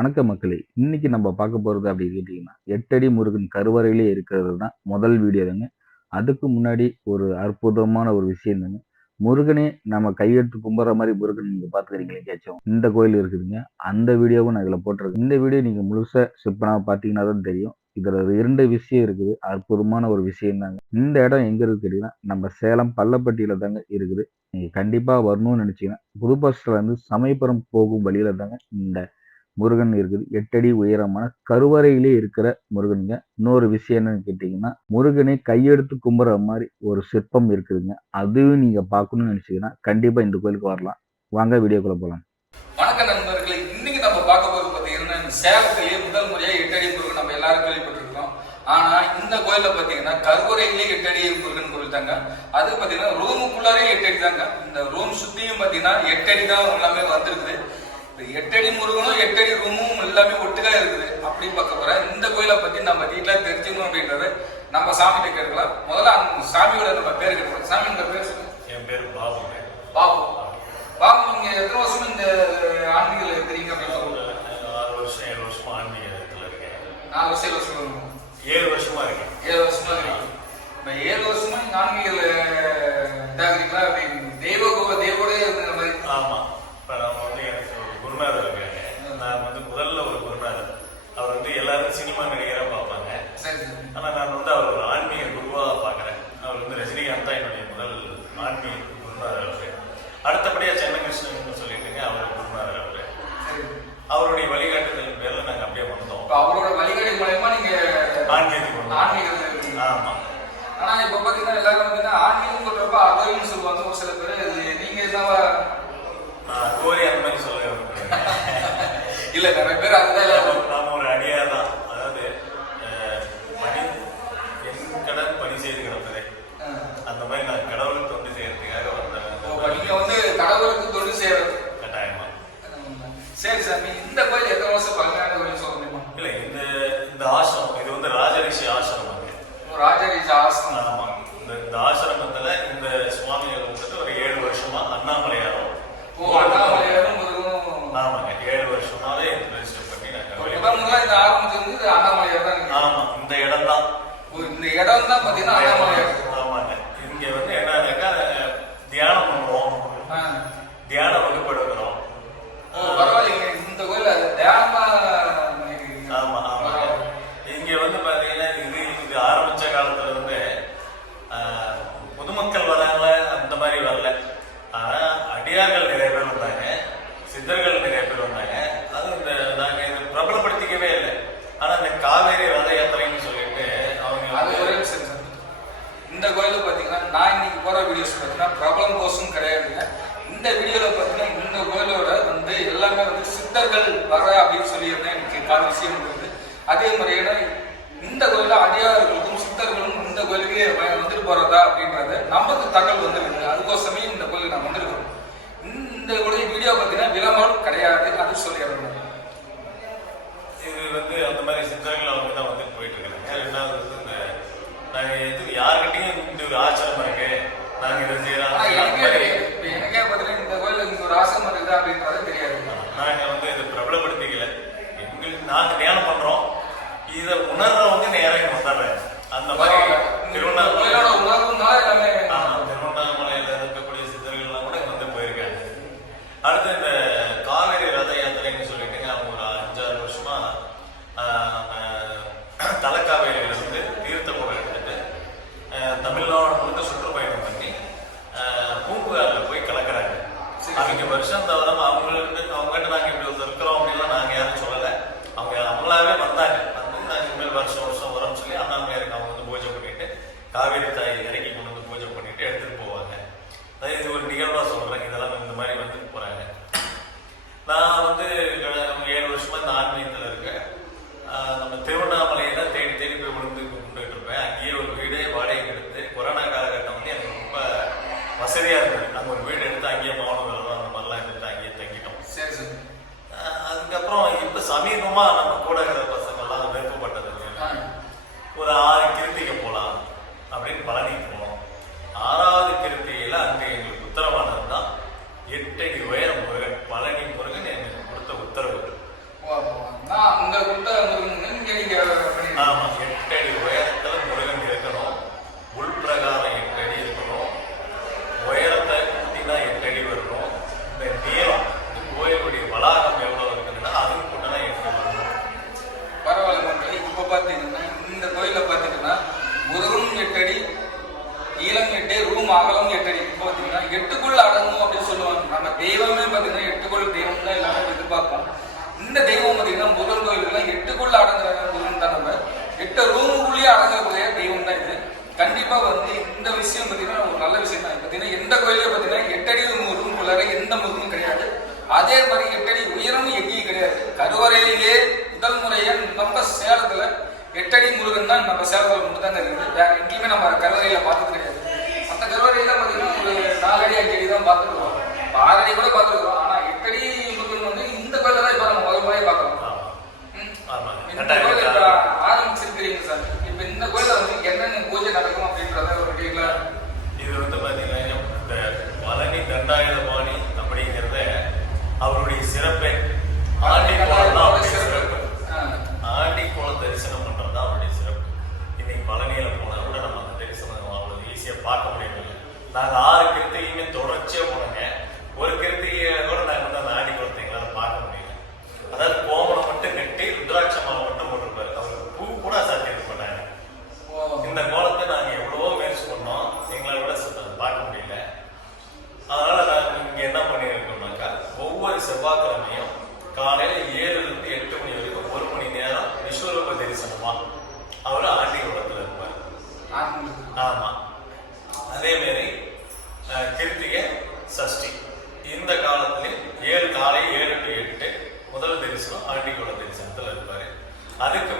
வணக்க மக்களே இன்னைக்கு நம்ம பார்க்க போறது அப்படின்னு கேட்டீங்கன்னா எட்டடி முருகன் கருவறையிலே இருக்கிறது தான் முதல் வீடியோ தாங்க. அதுக்கு முன்னாடி ஒரு அற்புதமான ஒரு விஷயம் தாங்க. முருகனே நம்ம கையெடுத்து கும்பிட்ற மாதிரி முருகன் நீங்க பாத்துக்கிறீங்களா எங்கேயாச்சும் இந்த கோயில் இருக்குதுங்க. அந்த வீடியோவும் நான் இதில் போட்டிருக்கேன். இந்த வீடியோ நீங்க முழுசா ஸ்கிப் பார்த்தீங்கன்னா பாத்தீங்கன்னா தான் தெரியும். இதுல இரண்டு விஷயம் இருக்குது. அற்புதமான ஒரு விஷயம் தாங்க. இந்த இடம் எங்க இருக்கு நம்ம சேலம் பள்ளப்பட்டியில தாங்க இருக்குது. நீங்க கண்டிப்பா வரணும்னு நினைச்சீங்கன்னா புது பஸ் இருந்து சமயபுரம் போகும் வழியில தாங்க இந்த முருகன் இருக்குது. எட்டடி உயரமான கருவறையிலே இருக்கிற முருகனுங்க. இன்னொரு விஷயம் என்னன்னு கேட்டீங்கன்னா முருகனை கையெடுத்து கும்புற மாதிரி ஒரு சிற்பம் இருக்குதுங்க. அதுவும் நீங்க பார்க்கணும்னு நினைச்சீங்கன்னா கண்டிப்பா இந்த கோயிலுக்கு வரலாம். வாங்க வீடியோக்குள்ள போகலாம் வணக்கம் நண்பர்களே. இன்னைக்கு நம்ம பார்க்க போறது பாத்தீங்கன்னா சேலத்திலேயே முதல் முறையா எட்டடி முருகன் நம்ம எல்லாரும் கேள்விப்பட்டிருக்கோம். ஆனா இந்த கோயில்ல பாத்தீங்கன்னா கருவறையிலே எட்டடி முருகன் கோயில் தாங்க. அது பாத்தீங்கன்னா ரூமுக்குள்ளாரே எட்டடி தாங்க. இந்த ரூம் சுத்தியும் பாத்தீங்கன்னா எட்டடி தான் எல்லாமே வந்திருக்குது. எட்டடி முருகனும் எட்டடி ரூமும் எல்லாமே ஒட்டுக்கா இருக்குது. அப்படி பார்க்க போற. இந்த கோயிலை பத்தி நம்ம டீட்டெயிலா தெரிஞ்சுக்கணும் அப்படின்றத நம்ம சாமிகிட்ட கேட்கலாம். முதல்ல அந்த சாமியோட நம்ம பேர் கேட்கலாம் சாமியோட பேர் சொல்லுங்க. என் பேர் பாபுங்க பாபு. பாபு நீங்க எத்தனை வருஷம் இந்த ஆன்மீகத்தில் இருக்கிறீங்க அப்படின்னு சொல்லுங்க. ஆறு வருஷம் ஏழு வருஷமா ஆன்மீகத்தில் இருக்கேன். நாலு வருஷம் ஏழு வருஷம். ஏழு வருஷமா இருக்கேன். ஏழு வருஷமா இருக்கீங்க. இப்ப ஏழு வருஷமா நீங்க ஆன்மீகத்தில் இதாகிறீங்களா? அப்படி தெய்வ தெய்வோட இருக்கிற மாதிரி ஆமா இப்போ நம்ம வந்து எனக்கு ஒரு குருநாதர் இருக்காங்க நான் வந்து முதல்ல ஒரு குருநாதர் அவர் வந்து எல்லாரும் சினிமா நடிகராக பார்ப்பாங்க. சரி சரி. ஆனா நான் வந்து அவர் ஒரு ஆன்மீக குருவா பார்க்குறேன். அவர் வந்து ரஜினிகாந்த் தான் என்னுடைய முதல் ஆன்மீக குருநாதர் அவரு. அடுத்தபடியா சென்னகிருஷ்ணன் சொல்லிட்டுங்க அவர் குருநாதர் அவரு. அவருடைய வழிகாட்டுதலின் பேர்ல நாங்க அப்படியே வந்தோம். அவரோட வழிகாட்டி மூலயமா நீங்க ஆன்மீகத்துக்கு வந்தோம். ஆன்மீகத்தில் இருக்கீங்க ஆமா. ஆனா இப்ப பாத்தீங்கன்னா எல்லாரும் வந்து ஆன்மீகம் சொல்றப்ப அகல்னு சொல்லுவாங்க ஒரு சில பேர். இது நீங்க என்னவா நான் கோரி அந்த மாதிரி சொல்ல இல்ல நிறைய பேர் அதுதான் எல்லாரும் நாம ஒரு அடியார் தான் அதாவது அஹ், பணி என் கடன் பணி செய்து கிடப்பதே அஹ், அந்த மாதிரி நான் கடவுளுக்கு தொண்டு செய்யறதுக்காக இப்ப வந்தேன் நீங்க வந்து கடவுளுக்கு தொண்டு செய்யறது கட்டாயமா சரி சார் நீங்க இந்த கோயில் எத்தனை வருஷம் பழமையான கோயில் சொல்ல முடியுமா இல்ல இந்த இந்த ஆசிரமம் இது வந்து ராஜரிஷி ஆசிரமம் ராஜரிஷ ஆசனம் ஆமா இந்த இந்த ஆசிரமத்துல இந்த சுவாமிகள் வந்துட்டு ஒரு ஏழு வருஷமா அண்ணாமலையாரும் ஓ அண்ணாமலையாரும் முருகனும் ஆமாங்க ஏழு வருஷமாவே ரெஜிஸ்டர் பண்ணி நாங்க முதல் வழிபடுறோம். முதல்ல இந்த ஆரம்பிச்சது வந்து அண்ணாமலையார் தான் இருக்கு. ஆமா இந்த இடம் தான் ஓ, இந்த இடம் தான் பாத்தீங்கன்னா அண்ணாமலையார் ஆமாங்க இங்க வந்து என்னன்னாக்கா தியானம் பண்ணுவோம் ஆ. தியான வகுப்பு எடுக்கிறோம் ஓ பரவாயில்லைங்க இந்த கோயில தியானமா பண்ணிருக்கீங்க. ஆமா ஆமா பரவாயில்ல. இங்க வந்து பாத்தீங்கன்னா இது இது ஆரம்பிச்ச காலத்துல வந்து ஆஹ், பொதுமக்கள் வராங்கள அந்த மாதிரி வரல ஆனா அடியார்கள் நிறைய பேர் வந்தாங்க சித்தர்கள் நிறைய பேர் வந்தாங்க அது இந்த நாங்க இது பிரபலப்படுத்திக்கவே இல்லை ஆனா இந்த காவேரி ரத யாத்திரைன்னு சொல்லிட்டு அவங்க அது வந்து ஒரே விஷயம் சார் இந்த கோயில பாத்தீங்கன்னா நான் இன்னைக்கு போற வீடியோஸ் பாத்தீங்கன்னா பிரபலம் கோஷம் கிடையாதுங்க இந்த வீடியோல பாத்தீங்கன்னா இந்த கோயிலோட வந்து எல்லாமே வந்து சித்தர்கள் வர அப்படின்னு சொல்லியிருந்தேன் எனக்கு கால விஷயம் இருந்தது அதே மாதிரியான இந்த கோயில அடியார்களுக்கும் சித்தர்களும் இந்த கோயிலுக்கு வ- வந்துட்டு போறதா அப்படின்றது நமக்கு தகவல் வந்துருக்கு அதுக்கோசமே இந்த கோயிலுக்கு நான் வந்திருக்கோம் இந்த உடைய வீடியோ பாத்தீங்கன்னா விளம்பரம் கிடையாது அது சொல்லிடுறேன் இது வந்து அந்த மாதிரி சித்தர்கள் அவங்க தான் வந்துட்டு போயிட்டு இருக்காங்க. ரெண்டாவது வந்து இந்த நாங்க இது யாருக்கிட்டையும் இந்த ஒரு ஆச்சரியம் இருக்கு. நாங்க இதை செய்யலாம் எனக்கே பாத்தீங்கன்னா இந்த கோயில இங்க ஒரு ஆசிரமம் இருக்குதா அப்படின்றது தெரியாது. நாங்க வந்து இதை பிரபலப்படுத்திக்கல. எங்களுக்கு நாங்க தியானம் பண்றோம். இதை உணர்றவங்க நேரம் இங்க வந்துடுறாங்க அந்த மாதிரி திருவண்ணாமலை. தான் எல்லாமே இப்ப சமீபமா நம்ம கூட இருக்கிற பசங்க எல்லாம் விருப்பப்பட்டது. ஒரு ஆறு கண்டிப்பா வந்து இந்த விஷயம் பாத்தீங்கன்னா ஒரு நல்ல விஷயம் தான். பாத்தீங்கன்னா எந்த கோயிலையும் பாத்தீங்கன்னா எட்டடி முருகனுக்குள்ளார எந்த முருகனும் கிடையாது. அதே மாதிரி எட்டடி உயரமும் எங்கேயும் கிடையாது. கருவறையிலேயே முதல் முறையை நம்ம சேலத்துல எட்டடி முருகன் தான் நம்ம சேலத்துல மட்டும் தான் இருக்குது வேற எங்கேயுமே நம்ம கருவறையில பார்த்தது கிடையாது. மற்ற கருவறையில பாத்தீங்கன்னா ஒரு நாலடி அஞ்சு அஞ்சடி தான் பார்த்துருக்கோம். ஆறடி கூட பார்த்துருக்கோம். ஆனா எட்டடி முருகன் வந்து இந்த கோயில தான் இப்போ நம்ம முதல் முறையே பார்க்கலாம் ஆரம்பிச்சிருக்கிறீங்க சார். இப்ப இந்த கோயில வந்து என்னென்ன பூஜை கிருத்திகை சஷ்டி. இந்த காலத்திலே ஏழு காலை ஏழு டு எட்டு முதல் தரிசனம் ஆண்டிக்குள தரிசனத்தில் இருப்பார். அதுக்கு